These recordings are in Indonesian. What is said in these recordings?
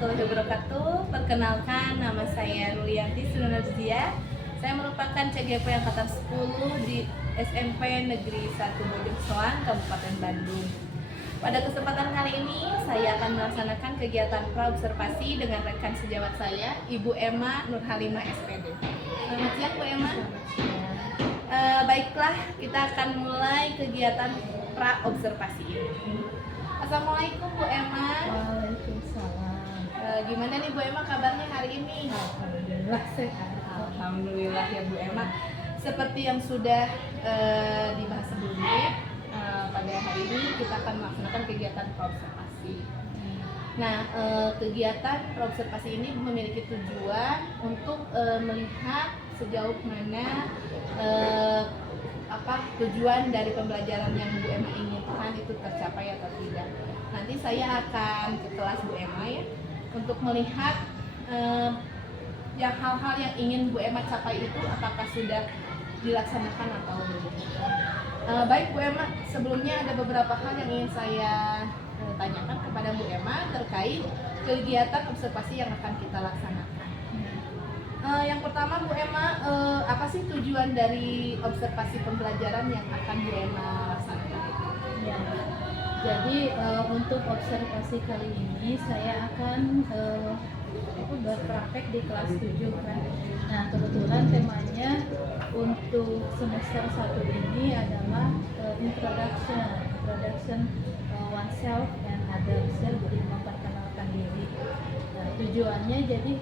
warahmatullahi wabarakatuh. Perkenalkan, nama saya Rulianti Sunarzia. Saya merupakan CGP Angkatan 10 di SMP Negeri 1 Bojong Soang, Kabupaten Bandung. Pada kesempatan kali ini, saya akan melaksanakan kegiatan praobservasi dengan rekan sejawat saya, Ibu Emma Nurhalimah SPD. Selamat siang, Bu Emma. Baiklah, kita akan mulai kegiatan praobservasi ini. Assalamualaikum, Bu Emma. Waalaikumsalam. Gimana nih Bu Emma kabarnya hari ini? Alhamdulillah sehat. Alhamdulillah ya Bu Emma. Seperti yang sudah dibahas sebelumnya, pada hari ini kita akan melaksanakan kegiatan praobservasi. Nah, kegiatan praobservasi ini memiliki tujuan untuk melihat sejauh mana tujuan dari pembelajaran yang Bu Emma inginkan itu tercapai atau tidak. Nanti saya akan ke kelas Bu Emma ya untuk melihat yang hal-hal yang ingin Bu Emma capai itu apakah sudah dilaksanakan atau belum. Baik Bu Emma, sebelumnya ada beberapa hal yang ingin saya tanyakan kepada Bu Emma terkait kegiatan observasi yang akan kita laksanakan. Yang pertama Bu Emma, apa sih tujuan dari observasi pembelajaran yang akan Bu Emma laksanakan? Ya. Jadi untuk observasi kali ini saya akan berpraktek di kelas 7 kan. Nah, kebetulan temanya untuk semester 1 ini adalah introduction oneself and others, jadi memperkenalkan diri. Nah, tujuannya jadi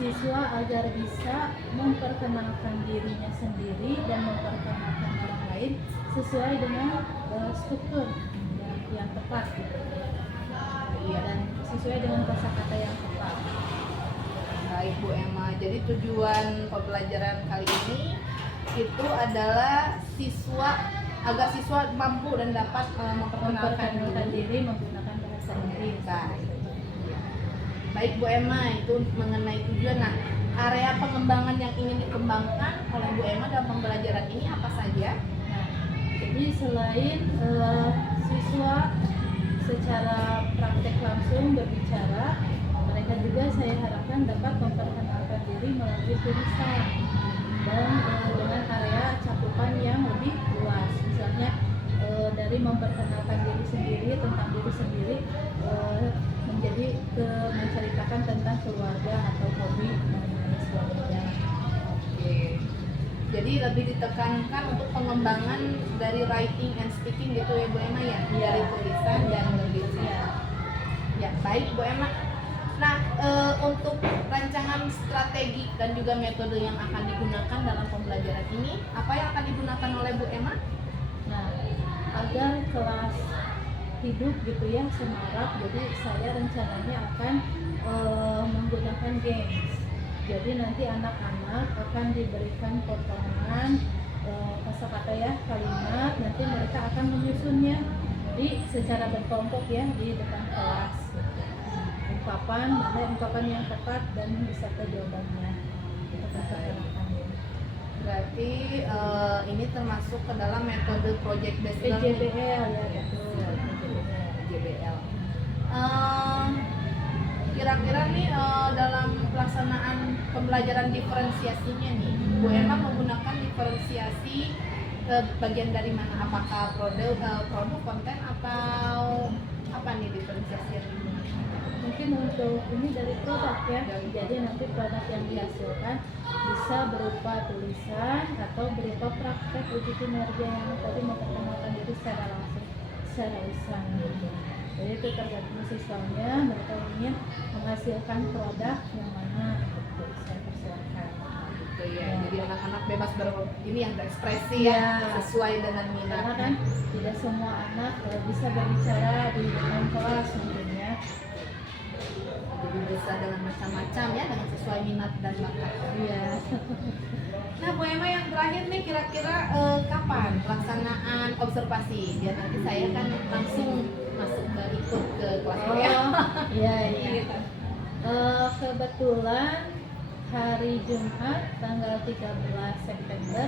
siswa agar bisa memperkenalkan dirinya sendiri dan memperkenalkan orang lain sesuai dengan struktur yang tepat gitu. Dan sesuai dengan kosakata yang tepat. Baik Bu Emma, jadi tujuan pembelajaran kali ini itu adalah agar siswa mampu dan dapat memperkenalkan diri menggunakan bahasa Inggris. Baik Bu Emma, itu mengenai tujuan. Nah, area pengembangan yang ingin dikembangkan oleh Bu Emma dalam pembelajaran ini apa saja? Nah, jadi selain siswa secara praktek langsung berbicara, mereka juga saya harapkan dapat memperkenalkan diri melalui tulisan dan dengan area cakupan yang lebih luas. Misalnya dari memperkenalkan diri sendiri tentang diri sendiri menjadi menceritakan tentang keluarga atau hobi dan sebagainya. Oke. Jadi lebih ditekankan untuk pengembangan dari writing and speaking gitu ya Bu Emma ya, dari tulisan dan berbicara. Ya, baik Bu Emma. Nah, untuk rancangan strategi dan juga metode yang akan digunakan dalam pembelajaran ini, apa yang akan digunakan oleh Bu Emma? Nah, agar kelas hidup gitu ya semarak, jadi saya rencananya akan menggunakan games. Jadi nanti anak-anak akan diberikan potongan kosakata ya, kalimat, nanti mereka akan menyusunnya secara berkelompok ya di depan kelas. Ungkapan yang tepat dan bisa jawabannya. Berarti ini termasuk ke dalam metode project based learning. PJBL ya, betul. PJBL. Kira-kira nih dalam pelaksanaan pembelajaran diferensiasinya nih, Bu Emma menggunakan diferensiasi bagian dari mana? Apakah produk konten atau apa nih diferensiasi yang digunakan? Mungkin untuk ini dari produk ya, jadi nanti produk yang dihasilkan bisa berupa tulisan atau berupa praktek uji kinerja yang tadi memperkenalkan diri secara langsung, secara lisan gitu. Jadi itu tergantung siswanya, mereka ingin menghasilkan produk yang mana untuk saya persilakan. Gitu ya. Jadi anak-anak bebas berekspresi ya, sesuai dengan minat. Karena kan tidak semua anak bisa berbicara di depan kelas mungkin ya. Jadi bisa dengan macam-macam ya, dengan sesuai minat dan bakat. Iya. Nah Bu Emma, yang terakhir nih kira-kira kapan pelaksanaan observasi? Biar nanti saya kan langsung masuk ikut ke kelas ya. Iya iya. Kebetulan hari Jumat tanggal 13 September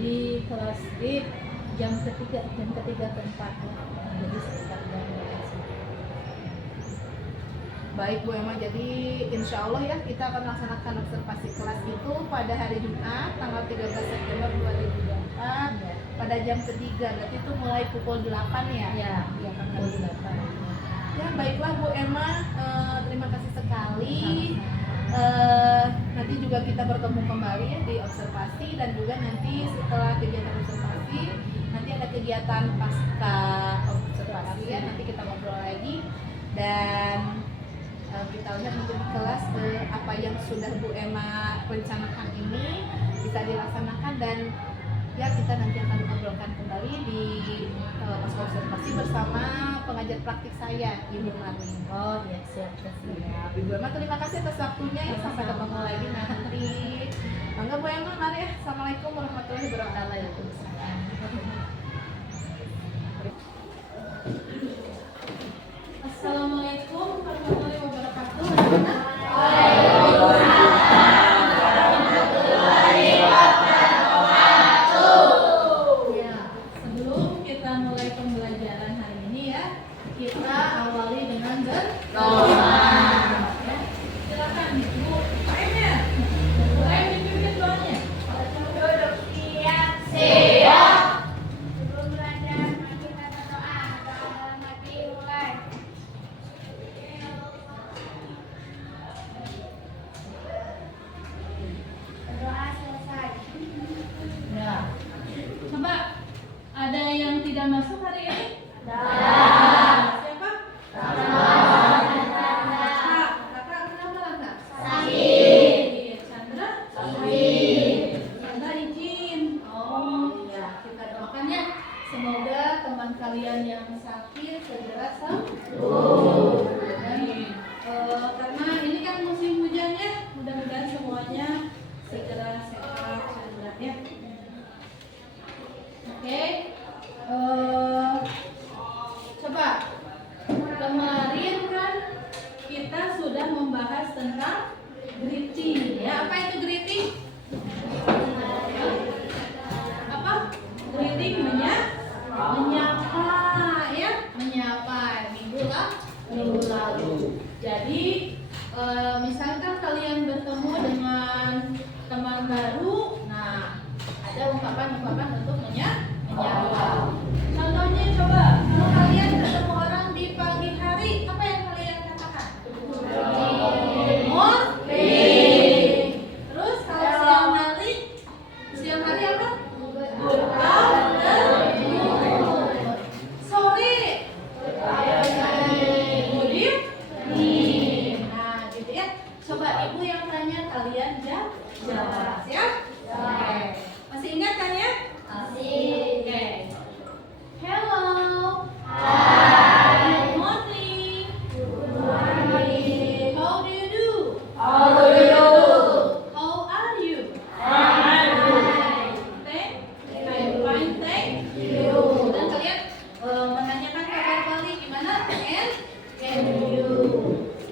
di kelas D jam ketiga keempat, jadi sekitar jam 12. Baik Bu Emma, jadi insya Allah ya kita akan melaksanakan observasi kelas itu pada hari Jumat tanggal 13 September 2024 pada jam ketiga, berarti itu mulai pukul 8 ya? Ya, pukul 8. Ya baiklah Bu Emma, terima kasih sekali. Nanti juga kita bertemu kembali ya di observasi, dan juga nanti setelah kegiatan observasi nanti ada kegiatan pasca observasi ya, nanti kita ngobrol lagi dan kita lihat nanti di kelas apa yang sudah Bu Emma rencanakan ini bisa dilaksanakan, dan ya kita nanti akan ngobrolkan kembali di pasca observasi bersama pengajar praktik saya, Ibu Marlin. Oh ya, siap. Ibu Emma terima kasih atas waktunya ya, sampai ketemu lagi nanti. Bangga Bu Emma, mari ya. Assalamualaikum warahmatullahi wabarakatuh. Assalamualaikum warahmatullahi wabarakatuh. Ya, sebelum kita mulai pembelajaran hari ini ya, kita awali dengan berdoa. Ya, silakan Bu Aimnya. Bu Aim dipimpin doanya. Duduk siap. Sebelum belajar, mari kita berdoa. Doa dalam hati mulai. Berdoa selesai. Ya. Coba, ada yang tidak masuk hari ini? Siapa? Kakak kenapa Kakak? Sakit. Chandra? Chandra izin. Oh iya, kita doakan ya. Semoga teman kalian yang sakit segera sembuh. Dan, karena ini kan musim hujan ya, mudah-mudahan semuanya segera sehat Chandra ya. Oke. Coba kemarin kan kita sudah membahas tentang greeting ya. Apa itu greeting? Apa? Greeting menyapa ya, menyapa minggu lalu. Jadi misalkan kalian bertemu dengan teman baru, nah ada ungkapan-ungkapan untuk menyapa. Contohnya coba, kalau kalian ketemu orang di pagi hari, apa yang kalian katakan? Morning. Terus kalau siang hari apa? Good afternoon. Sore. Good evening. Nah, gitu ya. Coba ibu yang tanya, kalian jawab. Siap? Oke. Masih ingat kan ya? Oke. Hello. Good morning. How do you do? How are you? I'm fine, thank you. Dan kalian menanyakan kabar balik gimana? And you?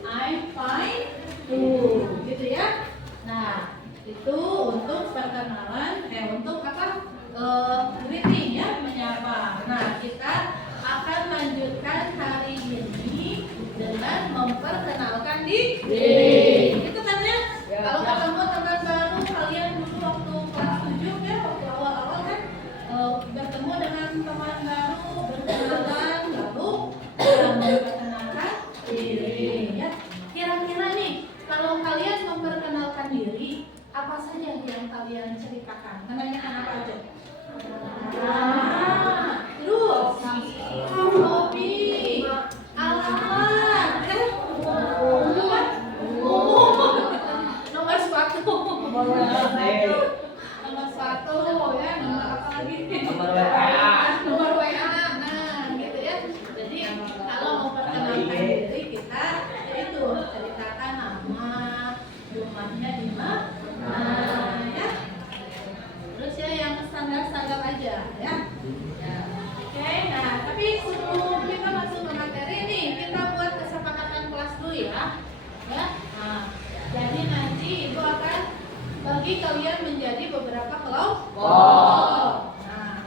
I'm fine too. Gitu ya. Nah, itu untuk perkenalan, untuk apa? Greeting ya, menyapa. Nah, kita akan lanjutkan hari ini dengan memperkenalkan diri. Itu kan ya? Kalau ketemu teman baru, kalian dulu waktu kelas 7 ya, waktu awal-awal kan bertemu dengan teman baru, berkenalan, lalu memperkenalkan diri ya. Kira-kira nih, kalau kalian memperkenalkan diri, apa saja yang kalian ceritakan? Menanyakan apa aja? Terus hobi, alamat, nomor sepatu, ya, nomor apa lagi? Nomor WA, nah gitu ya. Jadi kalau mau perkenalkan diri kita itu ceritakan nama, rumahnya di mana, ya. Terus ya yang standar-standar aja ya. Oke, nah tapi sebelum kita masuk ke materi nih, kita buat kesepakatan kelas dulu ya. Nah, jadi nanti ibu akan bagi kalian menjadi beberapa kelompok. Nah,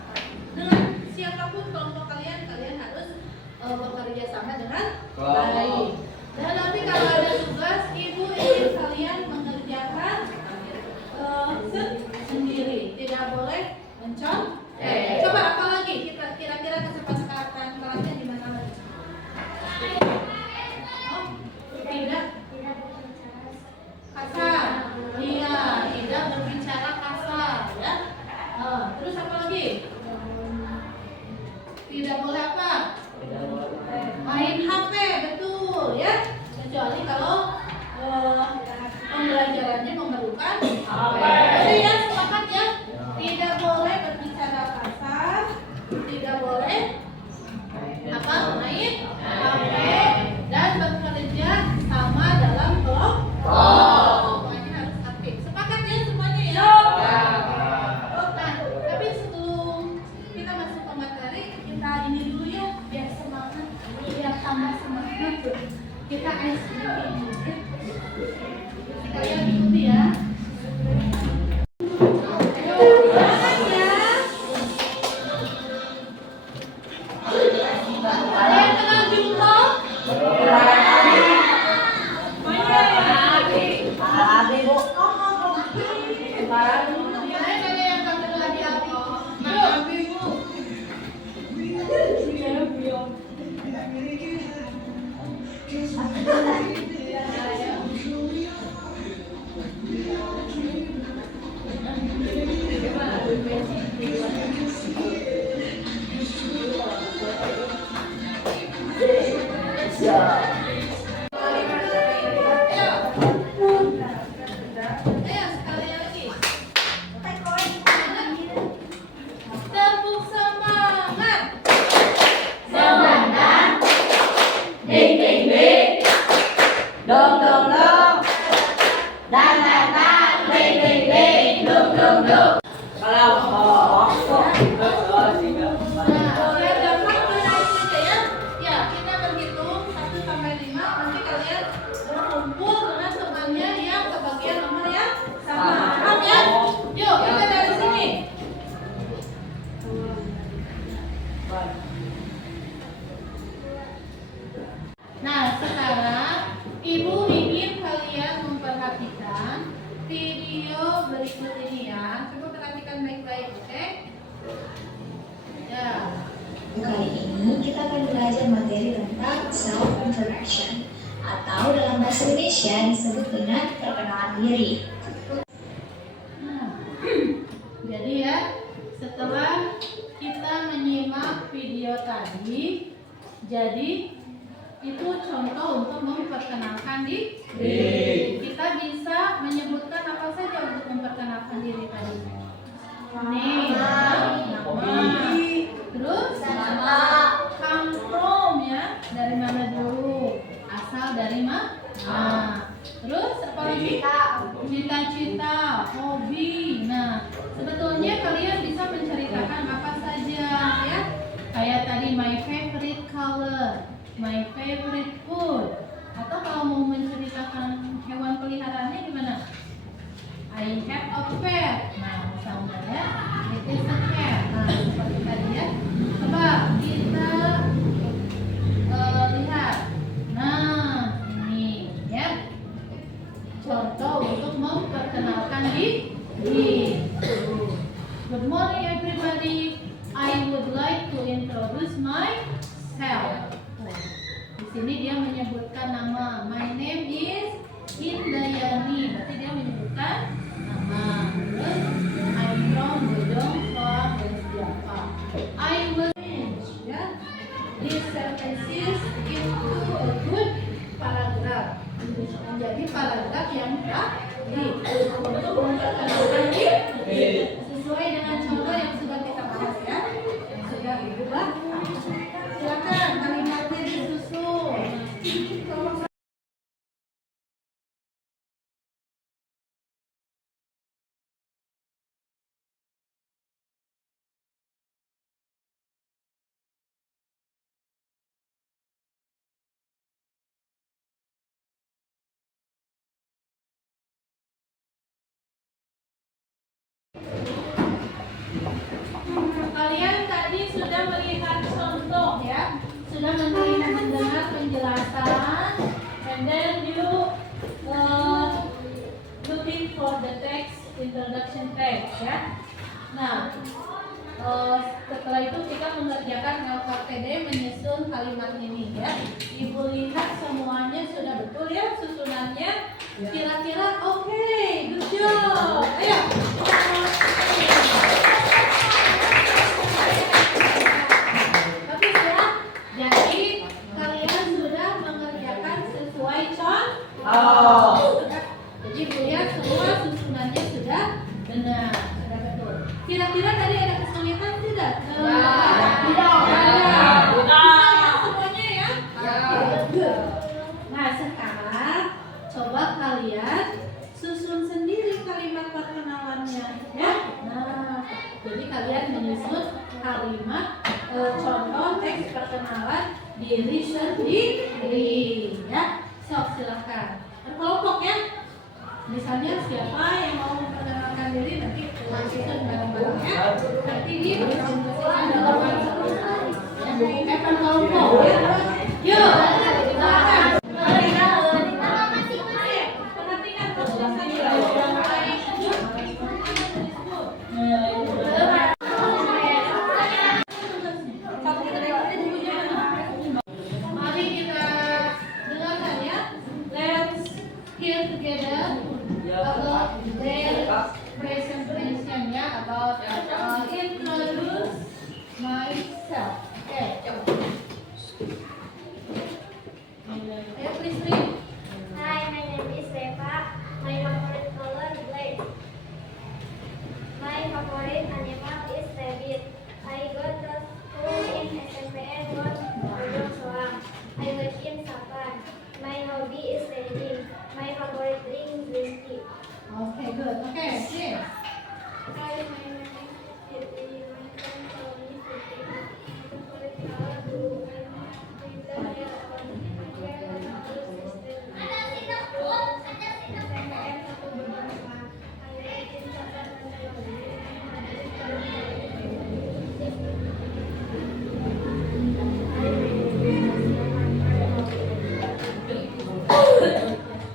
dengan siapapun kelompok kalian harus bekerja sama dengan baik. Dan nanti kalau lagi? Tidak boleh apa? Main HP, betul ya. Kecuali kalau pembelajarannya memerlukan HP. Jadi ya sepakat ya. Tidak boleh berbicara kasar, tidak boleh apa main HP dan bekerja sama dalam kelompok. Semuanya harus aktif. Sepakat ya semuanya ya. Nah, tapi sebelum kita masuk ke materi, kita ini dulu ya biar semangat, biar tambah semangat. Kita ice breaking dulu ya. Kalian ikuti ya. Kalian kenal jumlah? Ayo sekali lagi. Tepuk semangat. Semangat, ding ding ding, dong dong dong, dan dan dan, ding ding ding, dong dong dong. Kalau Biar gampang mulai saja ya. Ya, kita berhitung 1 sampai 5. Nanti kalian berkumpul dengan temannya yang kebagian nomor yang sama. Paham ya? Yuk, kita dari sini. Nah, sekarang Ibu ingin kalian memperhatikan video berikut ini ya. Coba perhatikan baik-baik, oke? Ya. Kali ini kita akan belajar materi tentang self-introduction atau dalam bahasa Indonesia disebut dengan perkenalan diri. Nah, jadi ya, setelah kita menyimak video tadi, jadi itu contoh untuk memperkenalkan diri. Kita bisa menyebutkan apa saja untuk memperkenalkan diri tadi. Nih, nama, terus come from ya, dari mana dulu, asal dari mana. Terus apa lagi? Cita-cita, hobi. Nah, sebetulnya kalian bisa menceritakan apa saja ya. Kayak tadi my favorite color, my favorite food. Atau kalau mau menceritakan hewan peliharaannya gimana? I have a pet. Nah, misalnya ya, it is a cat. Nah, seperti tadi ya. Coba kita lihat. Nah, ini ya. Contoh untuk memperkenalkan diri. Good morning everybody. I would like to introduce myself. Di sini dia menyebutkan nama. My name is Indayani. Berarti dia menyebutkan nama. Terus I'm from Bodong from West Java. I will change ya. This sentences into a good paragraph. Menjadi paragraf yang tadi untuk memperkenalkan diri sesuai dengan contoh yang sudah kita bahas ya. Yang sudah Ibu bahas. Silakan kalimatnya disusun. Kalian tadi sudah melihat contoh ya, sudah mendengar penjelasan, and then you looking for the text, introduction text ya. Nah, setelah itu kita mengerjakan LKTD menyusun kalimat ini ya. Ibu lihat semuanya sudah betul ya susunannya. Kira-kira oke, good job. Ayo. kalimat contoh teks perkenalan diri sendiri ya. Sok silahkan berkelompok ya. Misalnya siapa yang mau memperkenalkan diri nanti langsung bareng-bareng ya. Nanti dipresentasikan dalam bahasa berkelompok ya. Yuk, silakan. Perhatikan mari kita dengarkan ya. Let's hear together about their presentation ya, about introduce myself. Okay, coba. Ayo please read. Hi, my name is Reva. My favorite color black. My favorite animal is rabbit. I go to school in SMPN 1 Bojong Soang. I live in Sapan. My hobby is reading. My favorite drink is green tea. Okay, good. Okay, yes. Hi, my name is Siti. My friend call me Siti. My favorite color blue. My reason here on my favorite color system. SMPN 1 Bojong Soang. I live in Sapan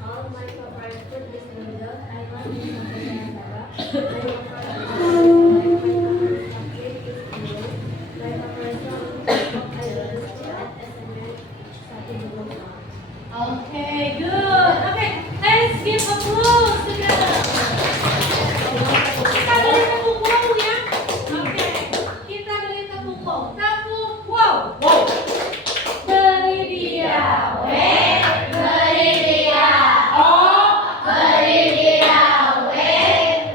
all my favorite food is noodles. I love masakan Arab. My favorite song I love at SMS 121. Okay, good. Okay, let's give applause together. Kita beri tepuk wow ya. Oke, kita beri tepuk wow. Tepuk wow. Beri dia. Beri dia O, beri dia W,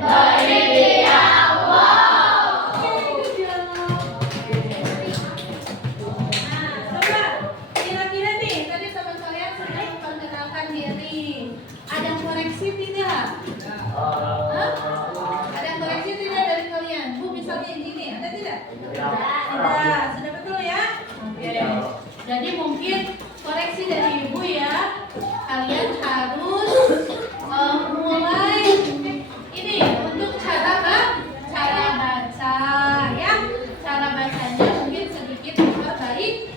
beri dia wow. Oke, good job. Nah, coba kira-kira nih tadi teman kalian sudah memperkenalkan diri. Ada yang koreksi tidak? Hah? Ada yang koreksi tidak dari kalian? Bu, misalnya ini, ada tidak? Tidak. Sudah betul ya? Oke. Jadi mungkin koreksi dari ibu ya. Kalian harus mulai ini untuk cara baca ya. Cara bacanya mungkin sedikit diperbaiki.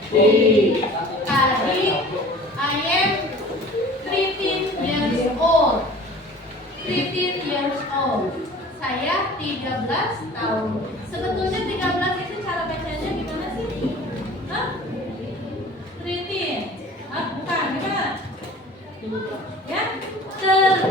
Tadi I am 13 years old. 13 years old. Saya 13 tahun. Sebetulnya 13 itu cara bacanya gimana sih? Hah? 13. Hah? Bukan, gimana? Ya? 13.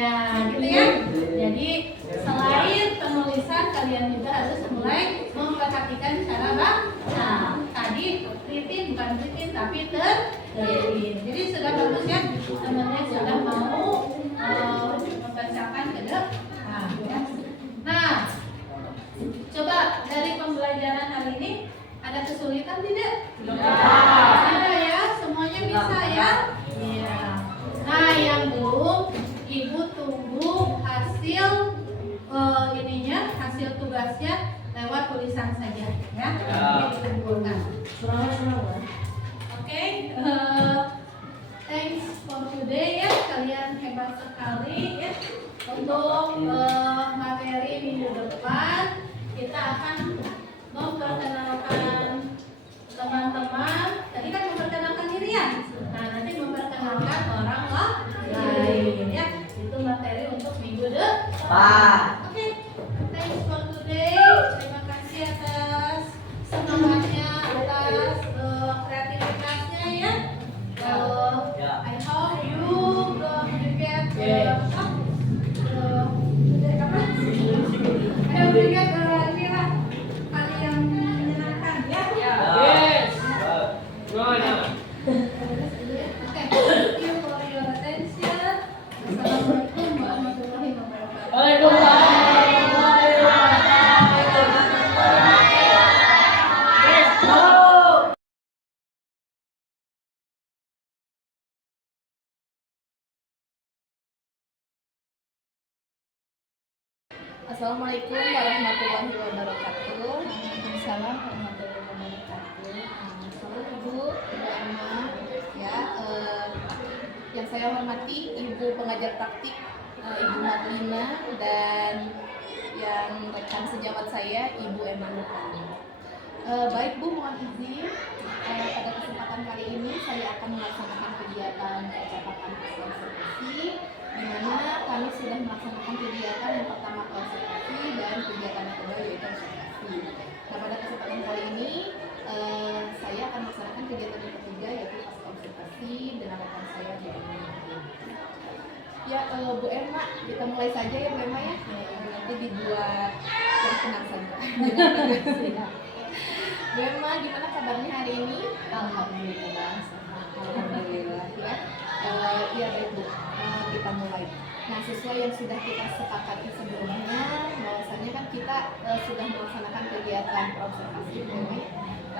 Ya, gitu ya. Jadi selain penulisan kalian juga harus mulai memperhatikan cara baca. Tadi 13 bukan 13 tapi 13. Jadi sudah bagus ya. Teman-teman sudah mau membacakan ke depan. Ya. Nah, coba dari pembelajaran hari ini ada kesulitan tidak? Ada ya, semuanya bisa ya. Iya. Nah, yang belum, ibu tunggu hasil hasil tugasnya lewat tulisan saja ya. Dikumpulkan. Oke, thanks for today ya, kalian hebat sekali ya. Untuk materi minggu depan kita akan memperkenalkan teman-teman. Tadi kan memperkenalkan diri ya. Nah, nanti memperkenalkan orang lain ya. Itu materi untuk minggu depan. Oke, thanks for today. Terima kasih atas semangatnya, atas kreativitasnya ya. I hope you get hal yang menyenangkan ya. Yes. Right now. Okay, thank you for your attention. Assalamualaikum warahmatullahi wabarakatuh. Assalamualaikum warahmatullahi wabarakatuh. Waalaikumsalam warahmatullahi wabarakatuh. Selamat Ibu Emma, ya, yang saya hormati Ibu pengajar praktik Ibu Madlina dan yang rekan sejawat saya Ibu Emma Nurhani. Baik Bu, mohon izin pada kesempatan kali ini saya akan melaksanakan kegiatan percakapan konservasi, di mana kami sudah melaksanakan kegiatan yang pertama konservasi dan kegiatan yang kedua yaitu observasi. Nah, pada kesempatan kali ini saya akan melaksanakan kegiatan yang ketiga yaitu pasca observasi dengan rekan saya Bu Emma. Ya, Bu Emma, kita mulai saja ya Bu Emma ya. Nanti dibuat yang senang saja. Bu Emma, gimana kabarnya hari ini? Alhamdulillah. Alhamdulillah ya. Ya baik Bu, kita mulai. Nah, sesuai yang sudah kita sepakati sebelumnya, bahwasanya kan kita sudah melaksanakan kegiatan observasi Bu Emma ya.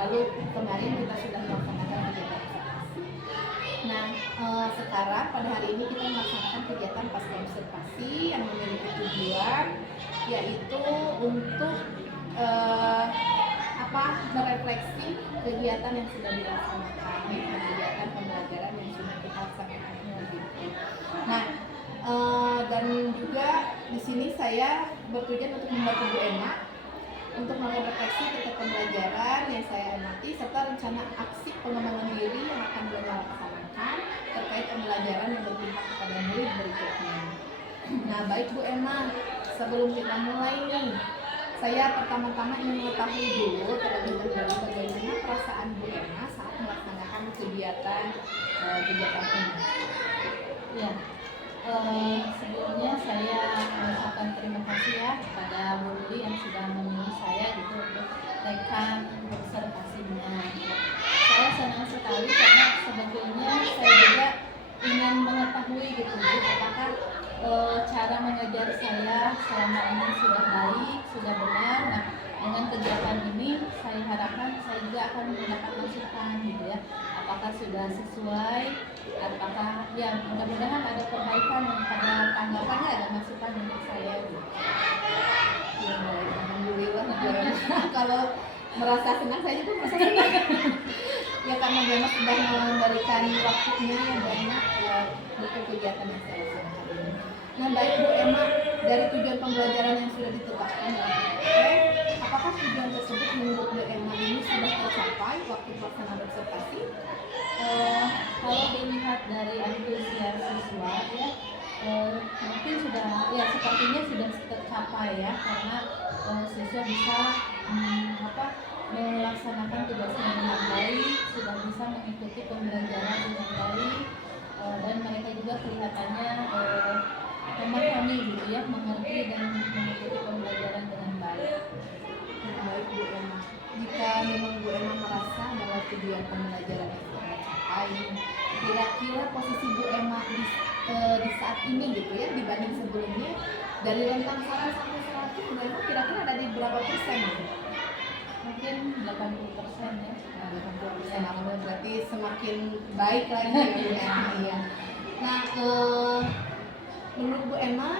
Lalu kemarin kita sudah melaksanakan kegiatan observasi. Nah, sekarang pada hari ini kita melaksanakan kegiatan pasca observasi yang memiliki tujuan yaitu untuk merefleksi kegiatan yang sudah dilaksanakan, kegiatan pembelajaran yang sudah kita laksanakan. Nah, dan juga di sini saya bertujuan untuk membantu Bu Emma untuk merefleksi terkait pembelajaran yang saya amati serta rencana aksi pengembangan diri yang akan Bu Emma laksanakan terkait pembelajaran yang berpihak kepada murid berikutnya. Nah, baik Bu Emma, sebelum kita mulai nih, saya pertama-tama ingin mengetahui dulu terlebih dahulu bagaimana perasaan Bu Emma saat melaksanakan kegiatan ini. Ya, sebelumnya saya mengucapkan terima kasih ya kepada Bu Luli yang sudah memilih saya gitu untuk rekan observasinya. Saya senang sekali karena sebetulnya saya juga ingin mengetahui gitu apakah cara mengajar saya selama ini sudah baik, sudah benar. Nah, dengan kegiatan ini saya harapkan saya juga akan mendapat masukan gitu ya. Apakah sudah sesuai, apakah ya mudah-mudahan ada perbaikan pada tanggapannya, ada masukan untuk saya gitu. Ya baik, alhamdulillah Bu Emma. Kalau merasa senang, saya juga merasa senang. Ya karena Bu Emma sudah memberikan waktunya ya Bu Emma untuk kegiatan yang saya laksanakan ini. Nah, baik Bu Emma, dari tujuan pembelajaran yang sudah ditetapkan dalam PPP, apakah tujuan tersebut menurut Bu Emma ini sudah tercapai waktu pelaksanaan observasi? Kalau dilihat dari antusias siswa ya, mungkin sudah ya sepertinya sudah tercapai ya karena siswa bisa melaksanakan tugasnya dengan baik, sudah bisa mengikuti pembelajaran dengan baik, dan mereka juga kelihatannya memahami gitu ya, mengerti dan mengikuti pembelajaran dengan baik. Baik Bu Emma, jika memang Bu Emma merasa bahwa tujuan pembelajaran itu sudah tercapai, kira-kira posisi Bu Emma di saat ini gitu ya dibanding sebelumnya, dari rentang 1 sampai 100 Bu Emma kira-kira ada di berapa persen gitu? Mungkin 80% ya. 80%, berarti semakin baik lagi ya Bu Emma ya. Nah, menurut Bu Emma,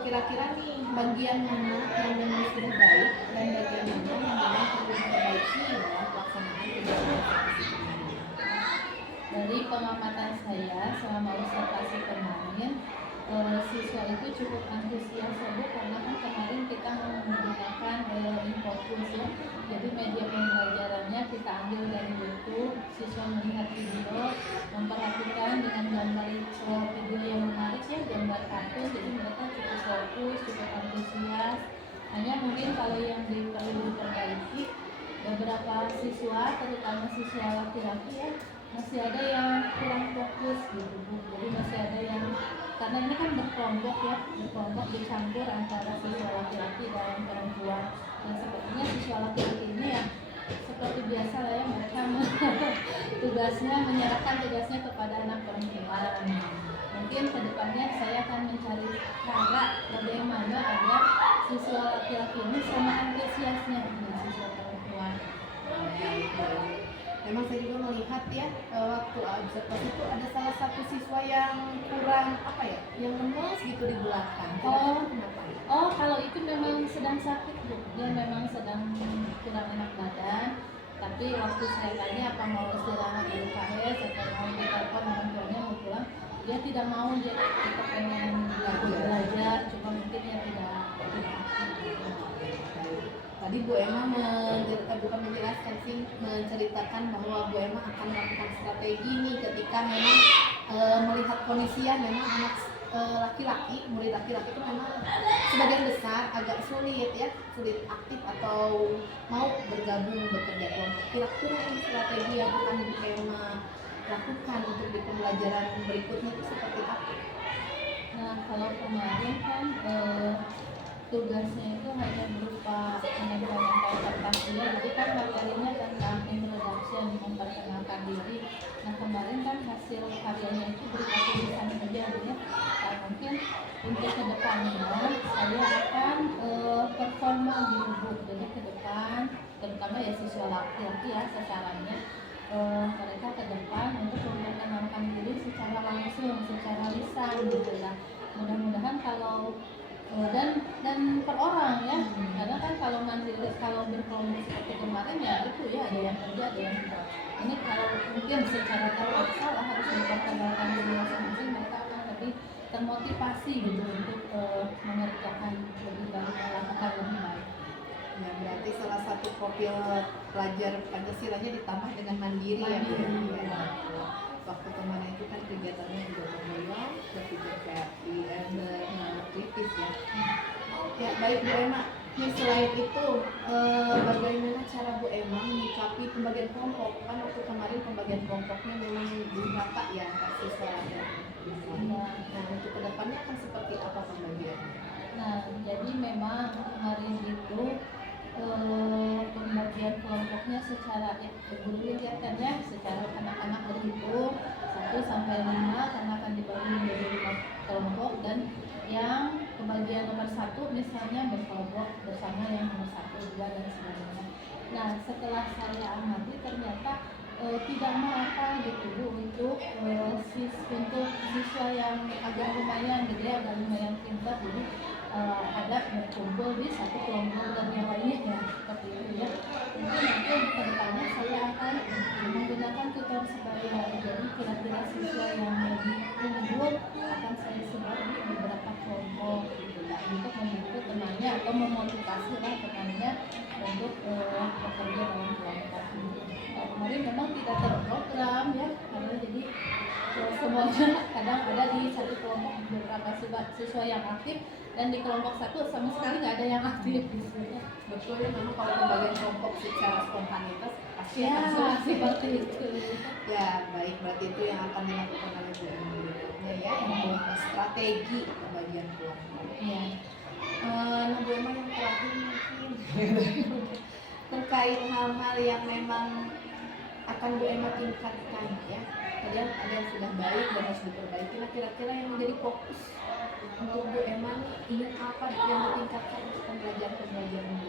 kira-kira nih bagian mana yang memang sudah baik dan bagian mana yang memang perlu diperbaiki dalam pelaksanaan kegiatan observasi ini? Dari pengamatan saya selama observasi kemarin, siswa itu cukup antusias ya Bu, karena kan kemarin kita menggunakan Infocus ya. Jadi media pembelajarannya kita ambil dari YouTube, siswa melihat video, memperhatikan dengan gambar video yang menarik ya, gambar kartun, jadi mereka cukup fokus, cukup antusias. Hanya mungkin kalau yang perlu diperbaiki, beberapa siswa, terutama siswa laki-laki ya, masih ada yang kurang fokus gitu Bu. Jadi masih ada yang, karena ini kan berkelompok ya, berkelompok dicampur antara siswa laki-laki dan perempuan. Dan sepertinya siswa laki-laki ini ya seperti biasa lah ya, mereka menyerahkan tugasnya kepada anak perempuan. Mungkin kedepannya saya akan mencari cara bagaimana agar siswa laki-laki ini sama antusiasnya dengan siswa perempuan. Memang saya juga melihat ya waktu observasi itu ada salah satu siswa yang kurang yang lemes gitu di belakang. Kenapa? Oh, kalau itu memang sedang sakit Bu, dia memang sedang kurang Tapi waktu saya tanya apa mau istirahat di UKS atau mau ditelepon orang tuanya mau pulang, dia tidak mau, dia tetap pengen belajar, cuma mungkin dia tidak. Tadi Bu Emma bukan menjelaskan sih, menceritakan bahwa Bu Emma akan melakukan strategi nih ketika memang melihat kondisi yang memang anak laki-laki, murid laki-laki itu memang sebagian besar agak sulit ya, sulit aktif atau mau bergabung bekerja kelompok. Kira-kira strategi yang akan Bu Emma lakukan untuk di pembelajaran berikutnya itu seperti apa? Nah, kalau kemarin kan tugasnya itu hanya berupa menempel-nempel kertas dia, jadi kan materinya tentang introduction, memperkenalkan diri. Nah, kemarin kan hasil karyanya itu berupa tulisan saja ya. Nah, mungkin untuk kedepannya saya akan performa di buku, jadi ke depan terutama ya siswa laki-laki ya sasarannya, mereka ke depan untuk memperkenalkan diri secara langsung, secara lisan gitu ya. Mudah-mudahan kalau dan per orang ya, karena kan kalau nanti kalau berkelompok seperti kemarin ya itu ya ada yang kerja ada yang tidak. Ini kalau mungkin secara terpaksa lah harus memperkenalkan diri masing-masing, mereka akan lebih termotivasi gitu untuk mengerjakan lebih baik, melakukan lebih baik. Ya, berarti salah satu profil pelajar Pancasilanya ditambah dengan mandiri ya Bu. Ya. Waktu kemarin itu kan kegiatannya juga berkembang, berpikir kreatif dan kritis ya. Ya baik Bu Emma, ini selain itu bagaimana cara Bu Emma menyikapi pembagian kelompok? Kan waktu kemarin pembagian kelompoknya memang dirata ya antar siswa laki-laki. Nah untuk kedepannya akan seperti apa pembagiannya? Nah, jadi memang kemarin itu pembagian kelompoknya secara guru lihat kan ya, secara anak-anak berhitung 1 sampai 5 karena akan dibagi menjadi 5 kelompok, dan yang pembagian nomor 1 misalnya berkelompok bersama yang nomor 1, 2 dan sebagainya. Nah, setelah saya amati ternyata tidak mengapa gitu Bu untuk siswa yang agak lumayan gede, agak lumayan pintar, jadi ada berkumpul di satu kelompok dan yang lainnya ya seperti itu ya. Mungkin nanti ke depannya saya akan menggunakan tutor sebaya, jadi kira-kira siswa yang lebih unggul akan saya sebar di beberapa kelompok gitu ya, untuk membantu temannya atau memotivasi lah temannya untuk bekerja dalam kelompok. Nah, kemarin memang tidak terprogram ya, karena jadi semuanya kadang ada di satu kelompok beberapa siswa yang aktif, dan di kelompok 1 sama sekali nggak ada yang aktif gitu ya. Betul ya, memang kalau pembagian kelompok secara spontanitas pasti Ya, akan sulit seperti itu. Ya baik, berarti itu yang akan dilakukan oleh Bu Emma berikutnya ya, membuat strategi pembagian kelompok. Ya. Nah Bu Emma yang terakhir mungkin terkait hal-hal yang memang akan Bu Emma tingkatkan ya. Tadi ada yang sudah baik dan harus diperbaiki. Nah kira-kira yang menjadi fokus untuk Bu Emma nih, ingin apa yang ditingkatkan untuk pembelajaran berikutnya?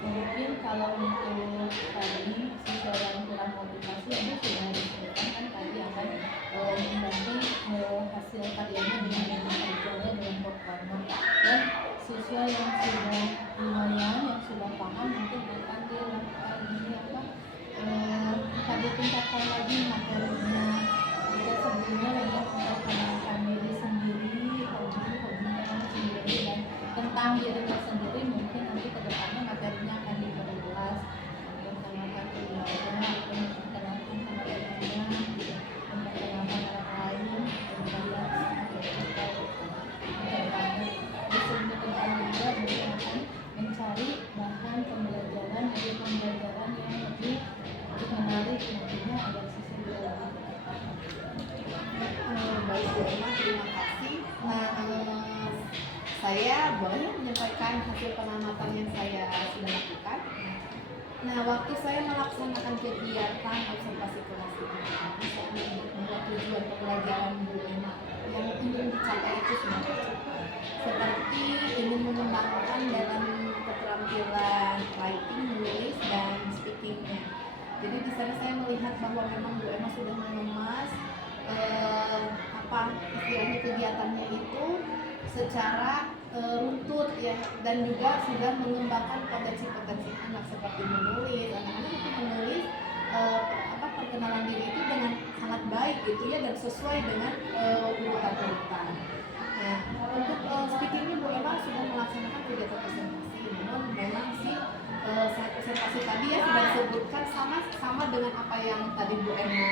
Mungkin kalau untuk tadi siswa yang kurang motivasi itu sudah disebutkan kan tadi akan nanti hasil karyanya dengan kerjanya dengan performa, dan siswa yang sudah lumayan yang sudah paham mungkin akan dilakukan ini akan ditingkatkan lagi materinya. Jika sebelumnya lagi memperkenalkan diri sendiri, hobi-hobinya sendiri dan tentang dirinya sendiri, mungkin nanti kedepannya materinya akan diperluas, memperkenalkan keluarga, memperkenalkan sama temannya, memperkenalkan orang lain, kedepannya disebut kedepan juga mungkin akan mencari bahan pembelajaran dari pembelajaran yang lebih menarik nantinya agar siswa lebih Baik Bu Emma, terima kasih. Nah, saya boleh menyampaikan hasil pengamatan yang saya sudah lakukan. Nah, waktu saya melaksanakan kegiatan observasi kelas ini, saya melihat bahwa tujuan pembelajaran Bu Emma yang ingin dicapai itu sudah tercapai. Seperti ingin mengembangkan dalam keterampilan writing, menulis, dan speakingnya. Jadi di sana saya melihat bahwa memang Bu Emma sudah mengemas istilahnya kegiatannya itu secara runtut ya, dan juga sudah mengembangkan potensi-potensi anak seperti menulis, gitu ya, dan sesuai dengan urutan-urutan. Nah, untuk speakingnya Bu Emma sudah melaksanakan kegiatan presentasi, namun memang sih saat presentasi tadi ya sudah disebutkan sama dengan apa yang tadi Bu Emma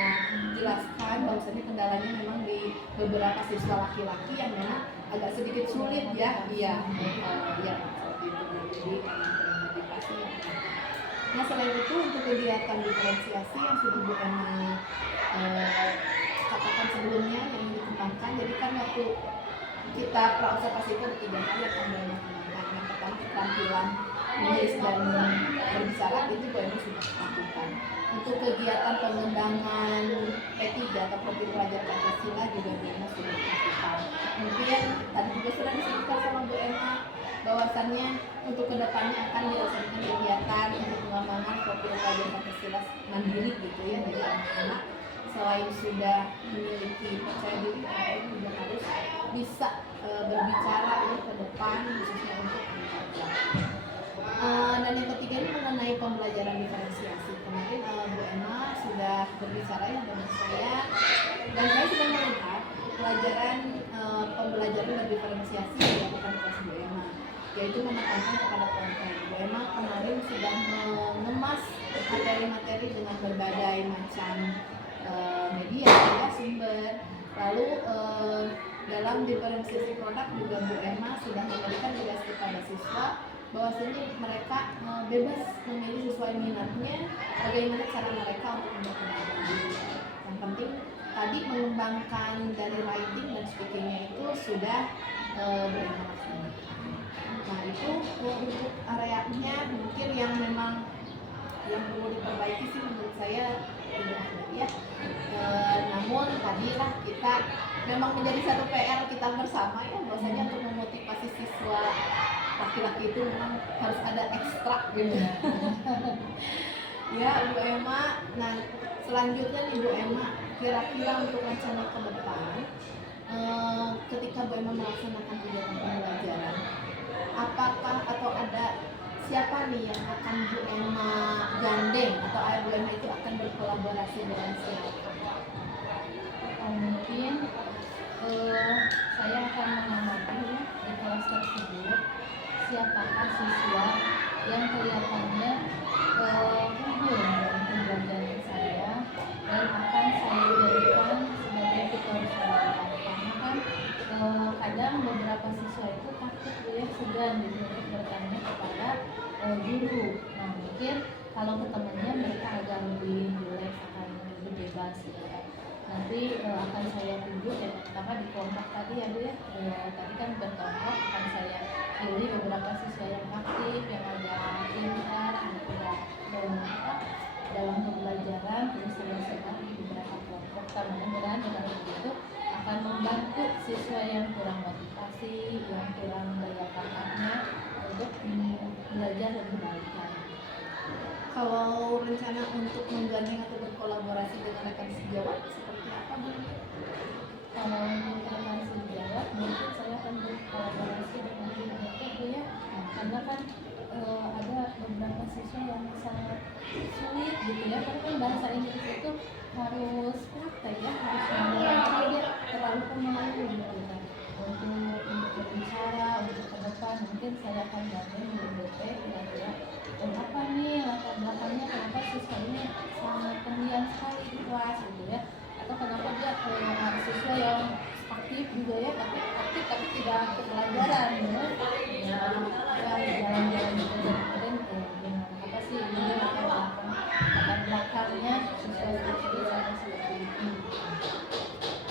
jelaskan, bahwasanya kendalanya memang di beberapa siswa laki-laki yang memang agak sedikit sulit ya, iya, ya seperti itu. Jadi motivasi. Nah, selain itu untuk kegiatan diferensiasi yang sudah Bu Emma katakan sebelumnya yang dikembangkan, jadi kan waktu kita praobservasi itu ada 3 hal yang akan Bu Emma kembangkan. Yang pertama keterampilan menulis dan berbicara, itu Bu Emma sudah lakukan. Untuk kegiatan pengembangan P3 atau profil pelajar Pancasila juga Bu Emma sudah lakukan. Mungkin tadi juga sudah disebutkan sama Bu Emma bahwasannya untuk kedepannya akan dilaksanakan kegiatan untuk pengembangan profil pelajar Pancasila mandiri gitu ya. Jadi anak-anak selain sudah memiliki percaya diri, anak juga harus bisa berbicara ya ke depan, khususnya untuk anak-anak. Dan yang ketiga ini mengenai pembelajaran diferensiasi. Kemarin Bu Emma sudah berbicara ya dengan saya, dan saya sudah melihat pembelajaran berdiferensiasi yang dilakukan di kelas Bu Emma, yaitu menekankan kepada konten. Bu Emma kemarin sudah mengemas materi-materi dengan berbagai macam media ya, sumber. Lalu dalam diferensiasi produk juga Bu Emma sudah memberikan tugas kepada siswa bahwasanya mereka bebas memilih sesuai minatnya bagaimana cara mereka untuk mengembangkan diri. Yang penting tadi mengembangkan dari writing dan speakingnya itu sudah Bu Emma laksanakan. Nah, itu untuk areanya mungkin yang memang yang perlu diperbaiki sih menurut saya tidak ada ya. Namun tadilah kita memang menjadi satu PR kita bersama ya, bahwasanya untuk memotivasi siswa laki-laki itu memang harus ada ekstra gitu. Ya Bu Emma, nah selanjutnya nih Bu Emma, kira-kira untuk rencana ke depan ketika Bu Emma melaksanakan kegiatan pembelajaran, apakah atau ada siapa nih yang akan Bu Emma gandeng atau Bu Emma itu akan berkolaborasi dengan siapa? Mungkin saya akan mengamati ya, di kelas tersebut siapakah siswa yang kelihatannya unggul dalam pembelajaran saya, dan akan saya jadikan sebagai tutor saya. Karena kan kadang beberapa siswa itu takut ya, segan gitu untuk bertanya kepada guru. Nah, mungkin kalau ke temannya mereka agak lebih relax, akan lebih bebas gitu ya. Nanti akan saya tunjuk ya, pertama di kelompok tadi ya Bu ya, tadi kan berkelompok akan saya pilih beberapa siswa yang aktif, yang agak pintar gitu ya, dalam pembelajaran, terus sebar di beberapa kelompok. Mudah-mudahan dengan begitu akan membantu siswa yang kurang motivasi, yang kurang daya tahannya untuk belajar lebih baik lagi. Kalau rencana untuk menggandeng atau berkolaborasi dengan rekan sejawat seperti apa Bu? Kalau untuk rekan sejawat mungkin saya akan berkolaborasi dengan Bu ya, karena kan ada beberapa siswa yang sangat sulit gitu ya, karena kan bahasa Inggris itu harus praktek ya, harus mengalami, dia terlalu pemalu gitu kan. Untuk berbicara, untuk ke depan mungkin saya akan gandeng BP kira-kira apa nih latar belakangnya, kenapa siswa ini sangat pendiam sekali di kelas gitu ya, atau kenapa dia siswa yang aktif juga ya, tapi tidak ke pelajaran gitu ya, jalan-jalan juga. Dan dengan apa sih ini latar belakangnya siswa tersebut sampai seperti itu.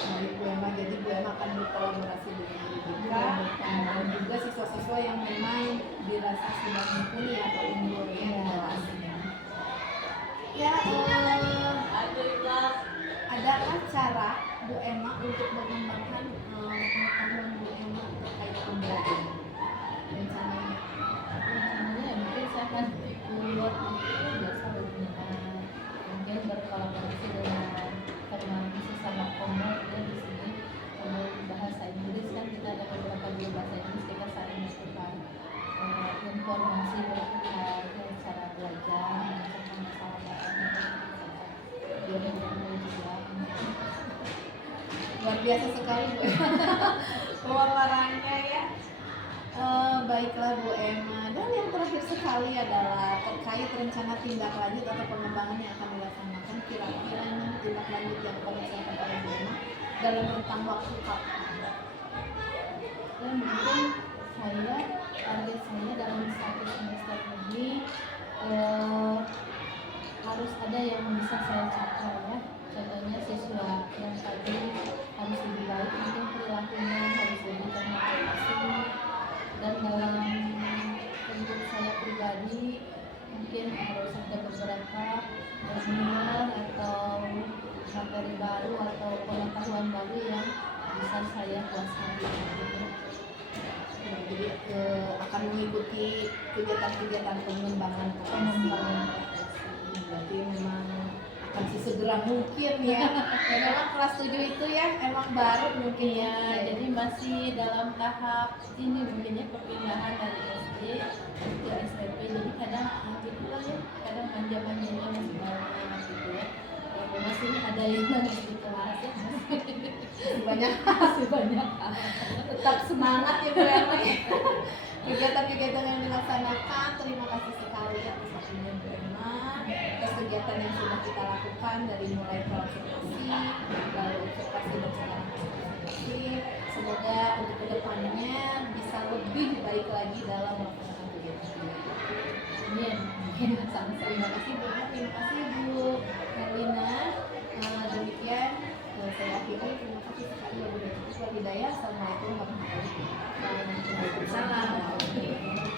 Dari Bu Emma, jadi Bu Emma akan berkolaborasi dengan BPK dan juga siswa-siswa yang memang dirasa sudah mumpuni atau unggul ya kelasnya. Ya, adakah cara Bu Emma untuk mengembangkan pengetahuan Bu Emma terkait pembelajaran? Rencananya ya mungkin saya akan membuat biasa webinar, mungkin berkolaborasi dengan teman sesama komod ya di sini. Kalau bahasa Inggris kan kita ada beberapa guru bahasa Inggris, kita saling mensupport informasi berkait cara belajar, mengerjakan masalah bahasa Inggris, biar juga biasa sekali Bu pemaparannya ya. Baiklah Bu Emma, dan yang terakhir sekali adalah terkait rencana tindak lanjut atau pengembangan yang akan dilaksanakan, kira-kira tindak lanjut yang akan dilaksanakan oleh Bu Emma dalam rentang waktu kapan? Dan mungkin target saya dalam 1 semester ini harus ada yang bisa saya capai ya. Contohnya siswa yang tadi harus lebih baik mungkin perilakunya, harus lebih termotivasi, dan dalam untuk saya pribadi mungkin harus ada beberapa webinar atau materi baru atau pengetahuan baru yang bisa saya kuasai. Jadi akan mengikuti kegiatan-kegiatan pengembangan profesi. Berarti memang akan sesegera mungkin ya. Memang kelas 7 itu ya emang baru mungkin ya. Jadi masih dalam tahap ini mungkin ya, perpindahan dari SD ke SMP. Jadi kadang gitu lah ya, kadang manja-manjanya masih banyak gitu ya. Masih ada yang harus di kelas ya, banyak banyak. tetap semangat ya Bu Emma ya. Kegiatan-kegiatan yang dilaksanakan, terima kasih sekali atas waktunya Bu Emma, atas kegiatan yang sudah kita lakukan dari mulai konsultasi lalu observasi dan sekarang konsultasi. Semoga untuk kedepannya bisa lebih baik lagi dalam melaksanakan kegiatan. Amin. Sama-sama. Terima kasih Bu Emma, terima kasih Bu Erlina. Demikian saya akhiri. Terima kasih sekali ya Bu Emma. Assalamualaikum warahmatullahi wabarakatuh. Waalaikumsalam.